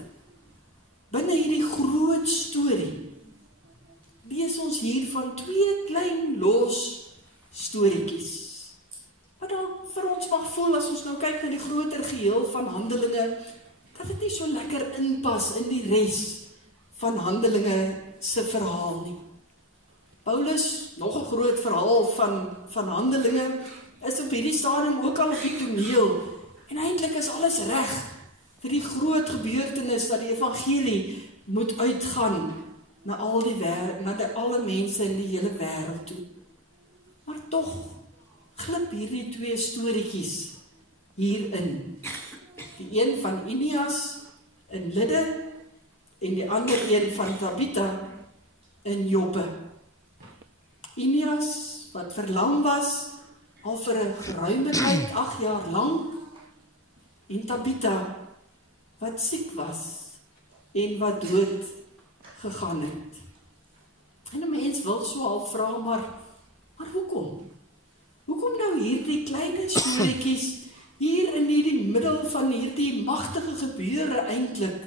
binne hierdie groot storie, lees ons hier van 2 klein los storieetjies. Wat dan vir ons mag voel, as ons nou kyk na die groter geheel van Handelinge, dat dit nie so lekker inpas in die res van Handelinge se verhaal nie. Paulus, nog 'n groot verhaal van Handelinge, is op hierdie stadium ook al op die toneel, en eintlik is alles reg vir die groot gebeurtenis dat die evangelie moet uitgaan na alle mense in die hele wêreld toe. Maar tog glip hierdie twee storieetjies hierin. Die een van Eneas in Lydde en die ander een van Tabitha in Joppe. Eneas wat verlam was al vir 'n geruime tyd, 8 jaar lank, en Tabitha wat siek was en wat dood gegaan het. En 'n mens wil so al vra, maar hoekom? Hoekom nou hierdie klein storieetjies hier in hierdie middel van hierdie magtige gebeure eintlik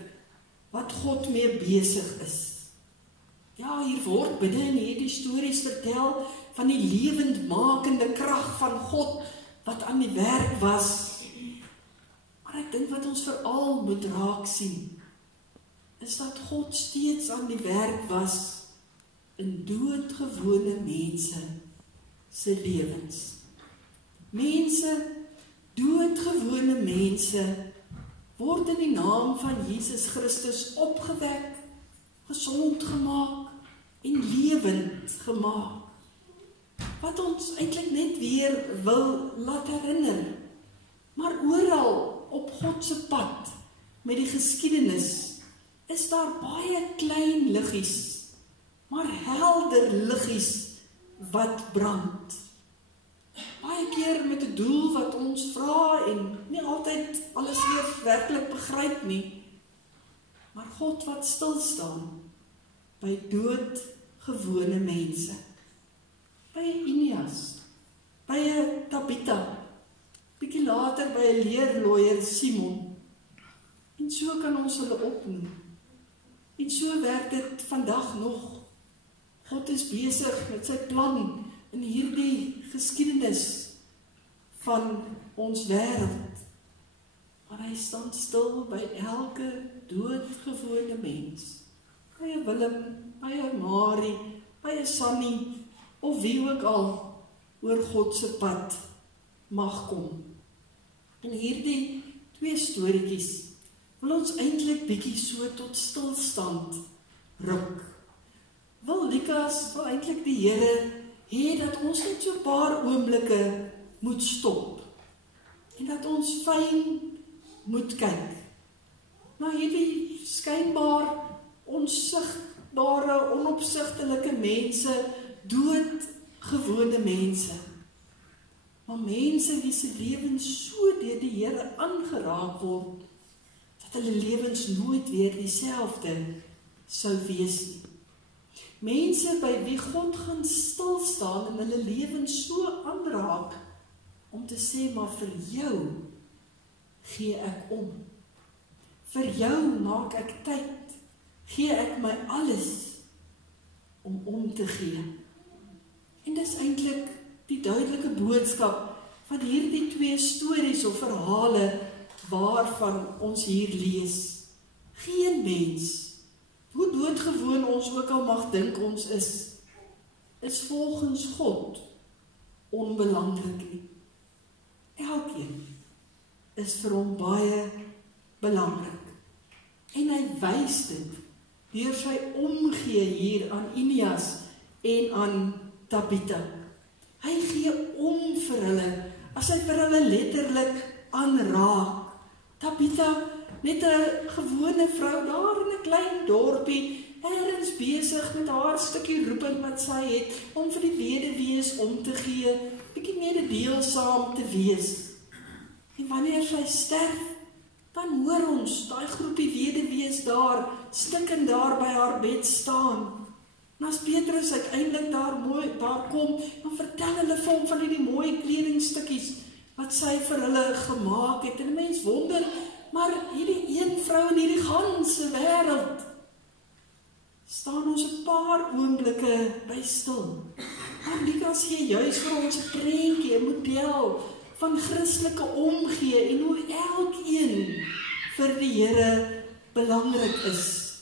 wat God mee besig is? Ja, hier word binne in hierdie stories vertel van die lewendmakende krag van God wat aan die werk was. Maar ek dink wat ons veral moet raak sien, is dat God steeds aan die werk was in doodgewone mense se lewens. Doodgewone mense word in die naam van Jesus Christus opgewek, gesond gemaak en lewend gemaak. Wat ons eintlik net weer wil laat herinner, maar oral op God se pad met die geskiedenis is daar baie klein liggies, maar helder liggies wat brand. Baie keer met 'n doel wat ons vra en nie altyd alles weer werklik begryp nie, maar God wat stil staan by doodgewone mense, by 'n Eneas, by 'n Tabitha, bietjie later by 'n leerlooier Simon, en so kan ons hulle opnoem. En so werk dit vandag nog. God is besig met sy plan in hierdie geskiedenis van ons wêreld. Maar hy staan stil by elke doodgewone mens. By 'n Willem, by 'n Marie, by 'n Sannie, of wie ook al oor God se pad mag kom. En hierdie twee storieetjies wil ons eintlik bietjie so tot stilstand ruk. Wil eintlik die Here hê dat ons net so 'n paar oomblikke moet stop en dat ons fyn moet kyk na hierdie skynbaar onsigbare, onopsigtelike mense, doodgewone mense, maar mense wie se lewens so deur die Here aangeraak word dat hulle lewens nooit weer dieselfde sou wees nie. Mense by wie God gaan stil staan en hulle lewens so aanraak om te sê, maar vir jou gee ek om. Vir jou maak ek tyd, gee ek my alles om te gee. En dis eintlik die duidelike boodskap van hierdie twee stories of verhale waarvan ons hier lees. Geen mens, hoe doodgewoon ons ook al mag dink ons is volgens God onbelangrik nie. Elkeen is vir hom baie belangrik. En hy wys dit deur sy omgee hier aan Eneas en aan Tabitha. Hy gee om vir hulle, as hy vir hulle letterlik aanraak. Tabitha, net 'n gewone vrou daar in 'n klein dorpie, ergens besig met haar stukkie roeping wat sy het, om vir die weduwees om te gee, bietjie mededeelsaam te wees. En wanneer sy sterf, dan hoor ons daai groepie weduwees daar, stikkend daar by haar bed staan. En as Petrus uiteindelik daar kom, dan vertel hulle vir hom van hierdie mooi kledingstukkies wat sy vir hulle gemaak het. En 'n mens wonder, maar hierdie een vrou in hierdie ganse wêreld, staan ons 'n paar oomblikke by stil. Maar Lukas gee juis vir ons 'n prentjie, 'n model van Christelike omgee en hoe elkeen vir die Here belangrik is.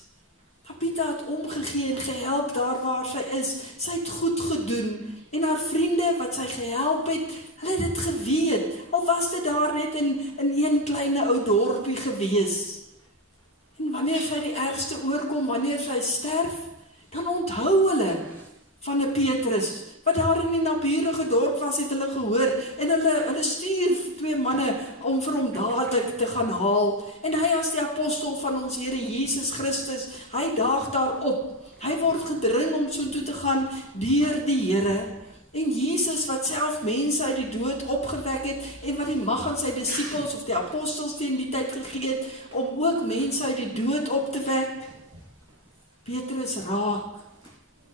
Tabitha het omgegee en gehelp daar waar sy is. Sy het goed gedoen. En haar vriende wat sy gehelp het, hulle het dit geweet. Al was dit daar net in een kleine ou dorpie gewees. En wanneer sy die ergste oorkom, wanneer sy sterf, dan onthou hulle van 'n Petrus, wat daar in die naburige dorp was, het hulle gehoor, en hulle stuur 2 manne om vir hom dadelik te gaan haal. En hy as die apostel van ons Here Jesus Christus, hy daag daarop. Hy word gedring om so toe te gaan deur die Here. En Jesus wat self mense uit die dood opgewek het, en wat die mag aan sy disippels of die apostels teen die tyd gegee het, om ook mense uit die dood op te wek. Petrus raak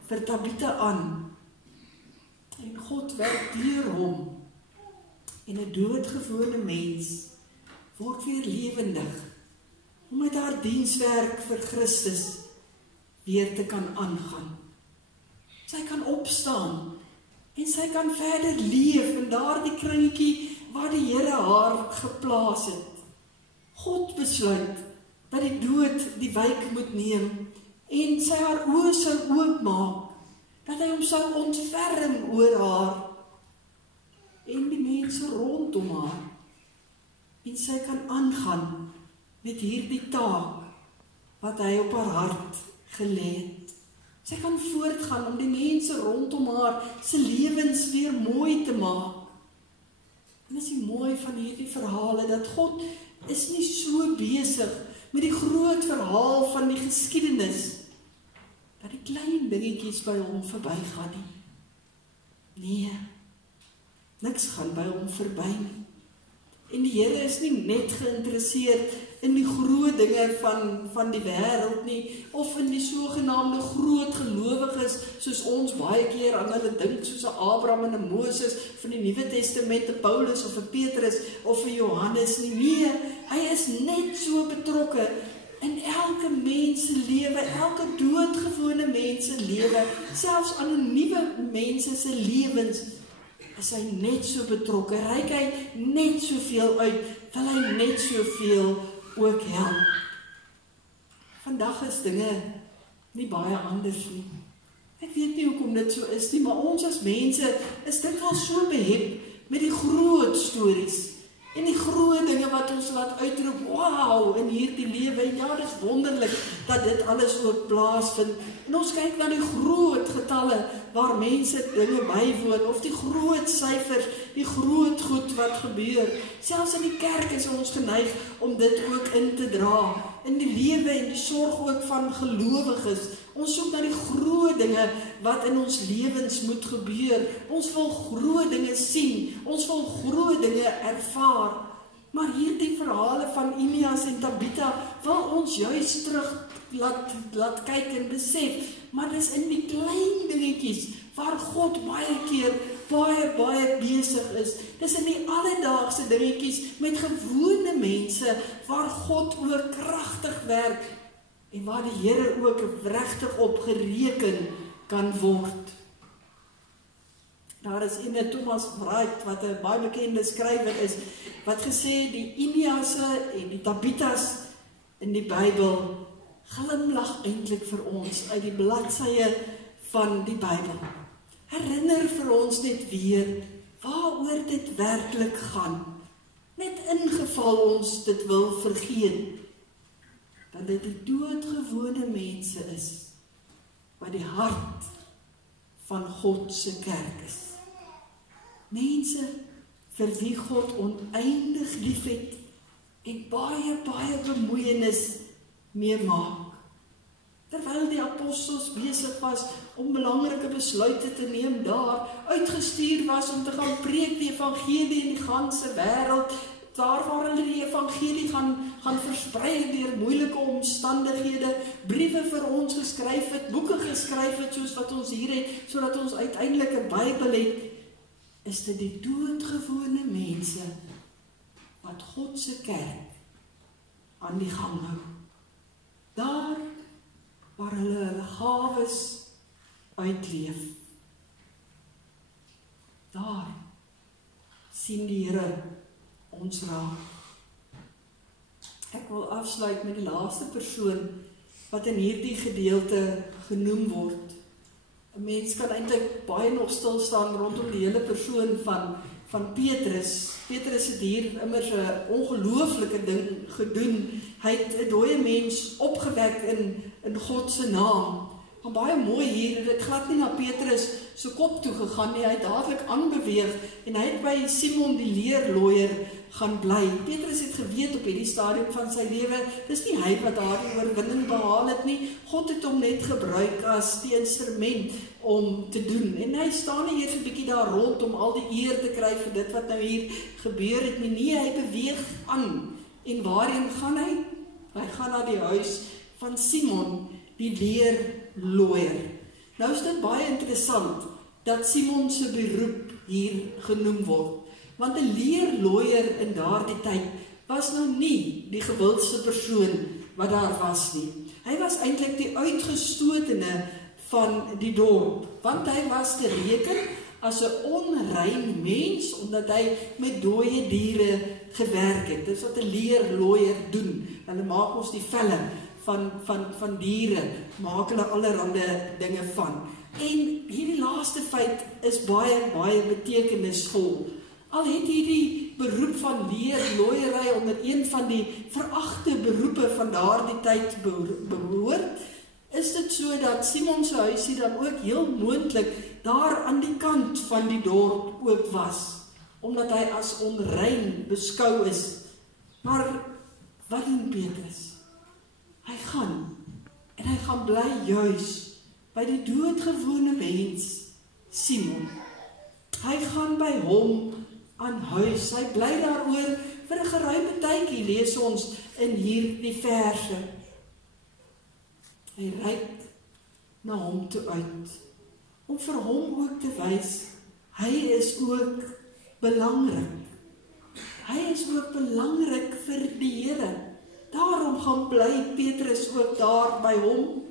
vir Tabitha aan. En God werk deur hom. En 'n doodgewone mens word weer lewendig, om met haar dienswerk vir Christus weer te kan aangaan. Sy kan opstaan, en sy kan verder leef in daardie kringetjie waar die Here haar geplaas het. God besluit dat die dood die wyk moet neem, en sy haar oë sou oopmaak, dat hy hom sou ontferm oor haar, en die mense rondom haar, en sy kan aangaan met hierdie taak, wat hy op haar hart gelê het. Sy kan voortgaan om die mense rondom haar se lewens weer mooi te maak. En is die mooi van hierdie verhale, dat God is nie so besig met die groot verhaal van die geskiedenis, dat die klein dingetjies by hom verbygaan nie. Nee, niks gaan by hom verby nie. En die Here is nie net geïnteresseerd in die groot dinge van die wêreld nie, of in die sogenaamde groot gelowiges, soos ons baie keer aan hulle dink, soos 'n Abraham en 'n Moses van die Nuwe Testament, 'n Paulus of 'n Petrus of 'n Johannes nie. Nee, hy is net so betrokke in elke mens se lewe, elke doodgewone mens se lewe, selfs anonieme mense se lewens, is hy net so betrokke, reik hy net soveel uit, wil hy net soveel ook help. Vandag is dinge nie baie anders nie. Ek weet nie hoekom dit so is nie, maar ons as mense is dikwels so behep met die groot stories en die groot dinge wat ons laat uitroep, wow, in hierdie lewe, ja, dit is wonderlik dat dit alles ook plaasvind. En ons kyk na die groot getalle waar mense dinge bywoon, of die groot syfers, die groot goed wat gebeur. Selfs in die kerk is ons geneig om dit ook in te dra. In die lewe en die sorg ook van gelowiges. Ons soek na die groot dinge wat in ons lewens moet gebeur. Ons wil groot dinge sien. Ons wil groot dinge ervaar. Maar hierdie verhale van Eneas en Tabitha wil ons juist terug laat kyk en besef, maar dis in die klein dingetjies waar God baie keer baie besig is. Dis in die alledaagse dingetjies met gewone mense waar God ook kragtig werk en waar die Here ook regtig op gereken kan word. Daar is ene Thomas Wright wat 'n baie bekende skrywer is, wat gesê die Eneasse en die Tabithas in die Bybel glimlag eintlik vir ons uit die bladsye van die Bybel. Herinner vir ons net weer waaroor dit werklik gaan. Net ingeval ons dit wil vergeet, dat dit die doodgewone mense is wat die hart van God se kerk is. Mense vir wie God oneindig liefhet en baie bemoeienis mee maak. Terwyl die apostels besig was om belangrike besluite te neem daar, uitgestuur was om te gaan preek die evangelie in die ganse wêreld, daar waar hulle die evangelie gaan versprei deur moeilike omstandighede, briewe vir ons geskryf het, boeke geskryf het soos wat ons hier het, sodat ons uiteindelik 'n Bybel het, is dit die doodgewone mense wat God se kerk aan die gang hou. Daar waar hulle gawes uitleef. Daar sien die Here ons raak. Ek wil afsluit met die laaste persoon wat in hierdie gedeelte genoem word. 'n Mens kan eintlik baie nog stil staan rondom die hele persoon van Petrus. Petrus het hier immers 'n ongelooflike ding gedoen. Hy het 'n dooie mens opgewek in God se naam. Maar baie mooi hier, dit glad nie na Petrus se kop toe gegaan nie. Hy het dadelik aanbeweeg en hy het by Simon die leerlooier gaan bly. Petrus het geweet op hierdie stadium van sy lewe, dis nie hy wat daardie oorwinning behaal het nie. God het hom net gebruik as die instrument om te doen. En hy staan nie eers 'n bietjie daar rond om al die eer te kry vir dit wat nou hier gebeur het nie. Nee, hy beweeg aan. En waarheen gaan hy? Hy gaan na die huis van Simon, die leerlooier. Nou is dit baie interessant dat Simon se beroep hier genoem word. Want 'n leerlooier in daardie tyd was nou nie die gewildste persoon wat daar was nie. Hy was eintlik die uitgestotene van die dorp, want hy was te reken as 'n onrein mens, omdat hy met dooie diere gewerk het. Dis wat 'n leerlooier doen. Hulle maak ons die velle van diere, maak hulle allerhande dinge van. En hierdie laaste feit is baie betekenisvol. Al het hierdie beroep van leerlooiery onder een van die veragte beroepe van daardie tyd behoor, is dit so dat Simon se huisie dan ook heel moontlik daar aan die kant van die dorp ook was, omdat hy as onrein beskou is. Maar wat doen Petrus? Hy gaan, en hy gaan bly juis by die doodgewone mens, Simon. Hy gaan by hom aan huis, hy bly daaroor vir 'n geruime tydjie, lees ons in hierdie verse. Hy reik na hom toe uit, om vir hom ook te wys, hy is ook belangrik. Hy is ook belangrik vir die Here. Daarom gaan bly Petrus ook daar by hom.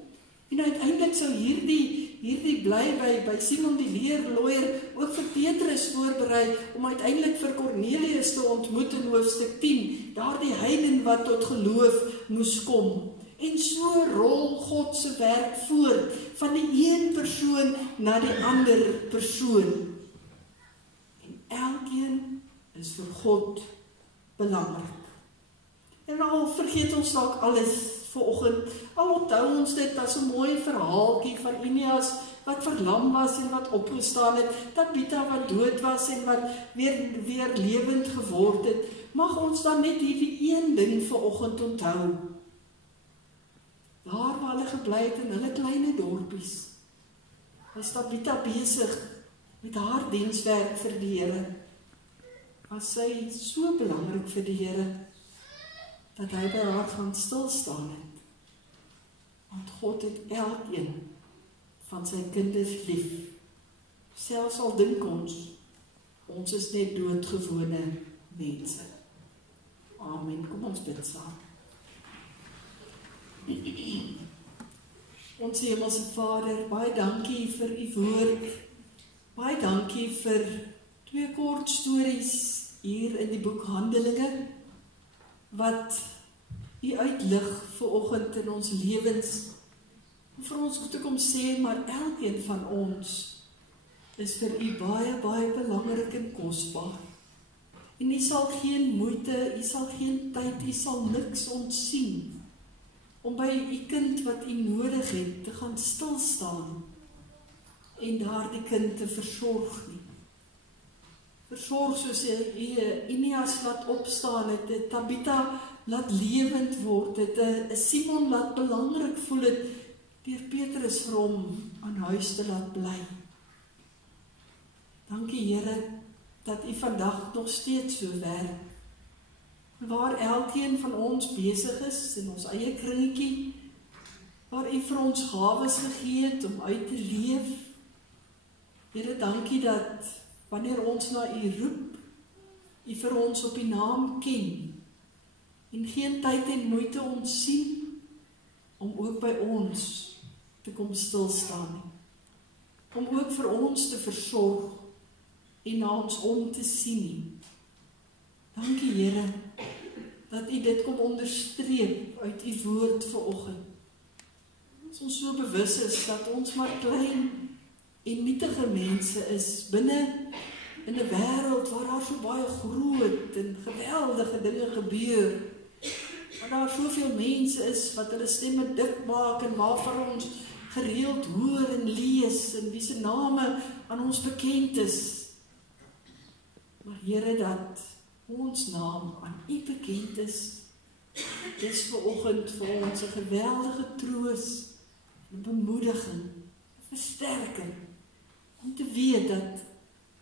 En uiteindelik sou hierdie bly by Simon die leerlooier ook vir Petrus voorberei om uiteindelik vir Kornelius te ontmoet in hoofstuk 10, daardie heiden wat tot geloof moes kom. En so rol God se werk voort van die een persoon na die ander persoon. En elkeen is vir God belangrik. En al vergeet ons dalk alles vanoggend, al onthou ons dit as 'n mooi verhaaltjie van Eneas wat verlam was en wat opgestaan het, Tabitha wat dood was en wat weer lewend geword het, mag ons dan net hierdie een ding vanoggend onthou. Daar waar hulle gebly het in hulle kleine dorpies, was Tabitha besig met haar dienswerk vir die Here. Was sy so belangrik vir die Here, dat hy by haar gaan stilstaan het. Want God het elkeen van sy kinders lief. Selfs al dink ons is net doodgewone mense. Amen. Kom ons bid saam. Ons Hemelse Vader, baie dankie vir u woord. Baie dankie vir 2 kort stories hier in die boek Handelinge, wat u uitlig vanoggend in ons lewens, vir ons moet ek kom sê, maar elkeen van ons is vir u baie belangrik en kosbaar. En u sal geen moeite, u sal geen tyd, u sal niks ontsien om by u kind wat u nodig het te gaan stilstaan en daardie kind te versorg nie. Versorg soos Eneas laat opstaan het, Tabitha laat lewend word, het Simon laat belangrik voel het, deur Petrus vir hom aan huis te laat bly. Dankie Here, dat u vandag nog steeds so werk. Waar elkeen van ons besig is, in ons eie kringetjie, waar u vir ons gawes gegee het om uit te leef. Here, dankie dat wanneer ons na u roep, u vir ons op die naam ken, en geen tyd en moeite ons sien, om ook by ons te kom stilstaan, om ook vir ons te versorg, en na ons om te sien. Dankie Here, dat u dit kom onderstreep uit u woord vanoggend. ons so bewus is dat ons maar klein en nietige mense is binne in 'n wêreld waar daar so baie groot en geweldige dinge gebeur. Waar daar soveel mense is wat hulle stemme dik maak en waarvan ons gereeld hoor en lees en wie se name aan ons bekend is. Maar Here, dat ons naam aan U bekend is, dis vanoggend vir ons 'n geweldige troos, 'n bemoediging, 'n versterking, om te weet dat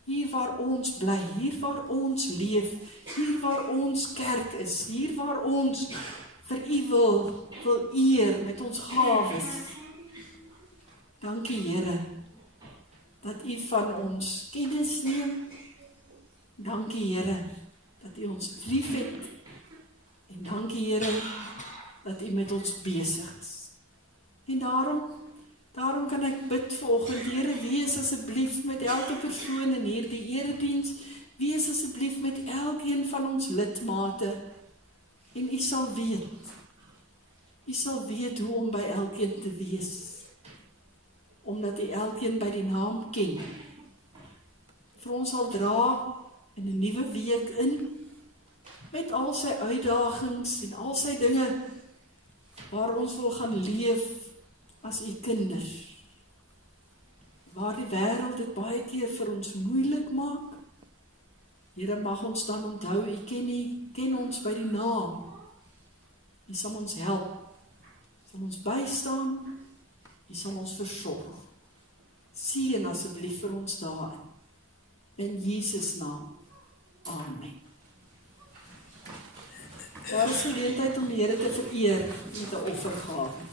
hier waar ons bly, hier waar ons leef, hier waar ons kerk is, hier waar ons vir U wil eer met ons gawes. Dankie Here, dat U van ons kennis neem. Dankie Here, dat U ons liefhet. En dankie Here, dat U met ons besig is. En daarom kan ek bid vanoggend, Here, wees asseblief met elke persoon in hierdie erediens, wees asseblief met elkeen van ons lidmate, en U sal weet hoe om by elkeen te wees, omdat U elkeen by die naam ken. Vir ons sal dra in 'n nuwe week in, met al sy uitdagings en al sy dinge, waar ons wil gaan leef as U kinders. Waar die wêreld dit baie keer vir ons moeilik maak, Here, mag ons dan onthou, U ken ons by die naam. U sal ons help, sal ons bystaan, U sal ons versorg. Seën asseblief vir ons daarin. In Jesus naam. Amen. Daar is geleentheid om die Here te vereer met 'n offergawe.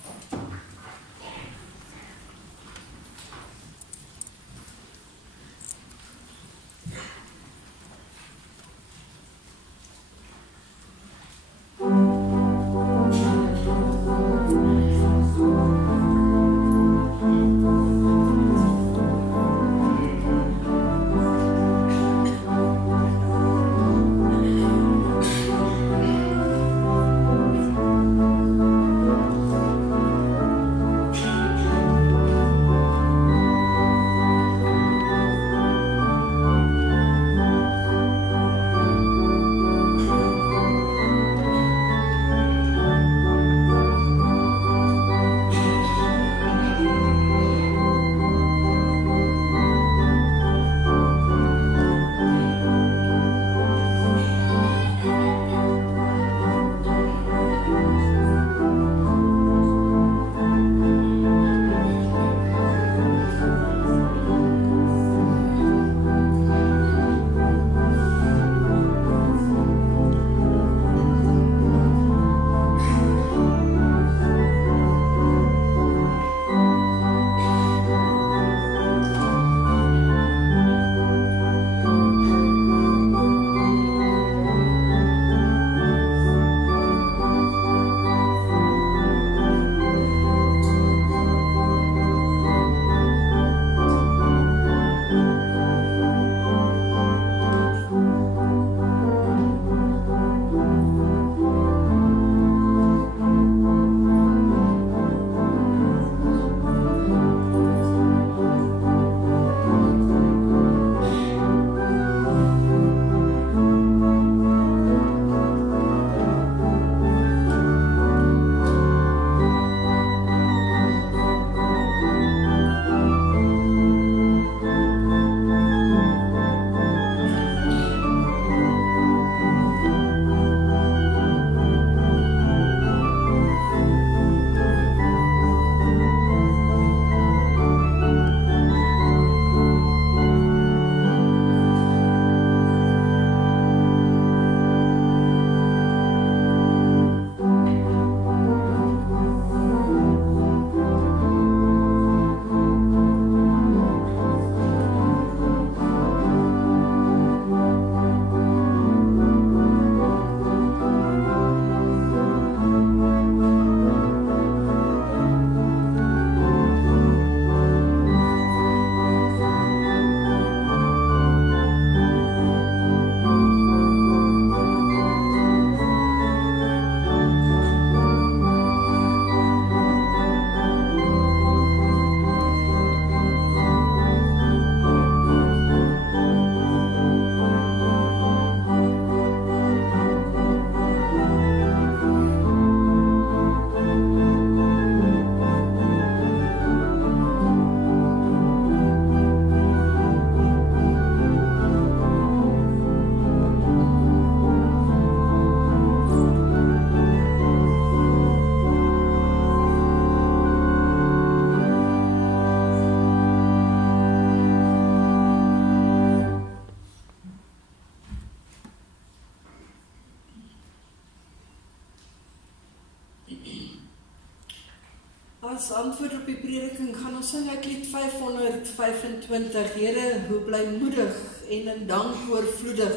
as antwoord op die prediking gaan ons sing uit lied 525, Here, hoe blymoedig en in dank oorvloedig,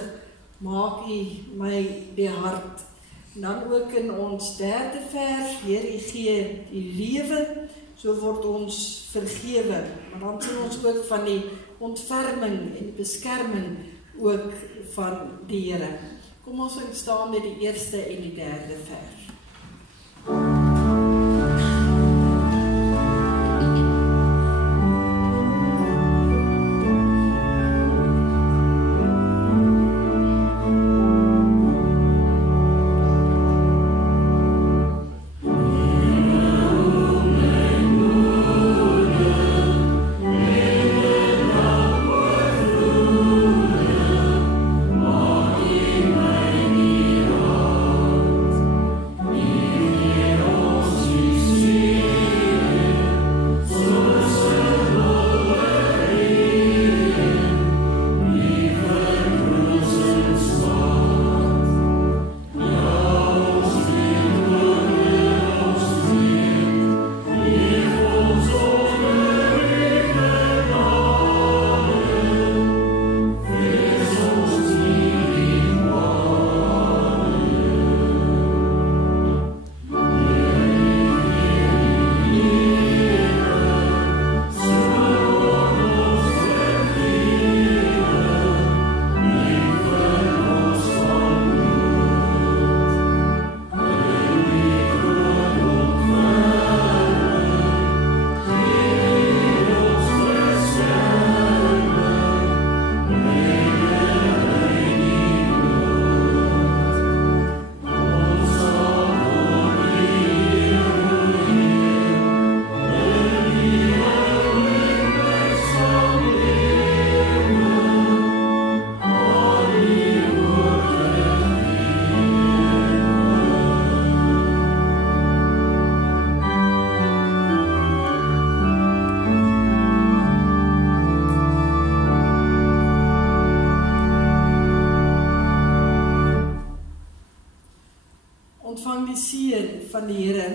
maak U my die hart. En dan ook in ons derde vers, Heer, U gee die lewe, so word ons vergewe. Maar dan sien ons ook van die ontferming en beskerming ook van die Here. Kom ons staan met die eerste en die derde vers. Ontvang die seën van die Here.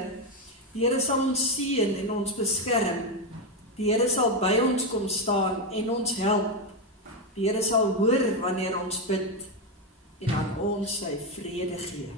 Die Here sal ons seën en ons beskerm. Die Here sal by ons kom staan en ons help. Die Here sal hoor wanneer ons bid en aan ons sy vrede gee.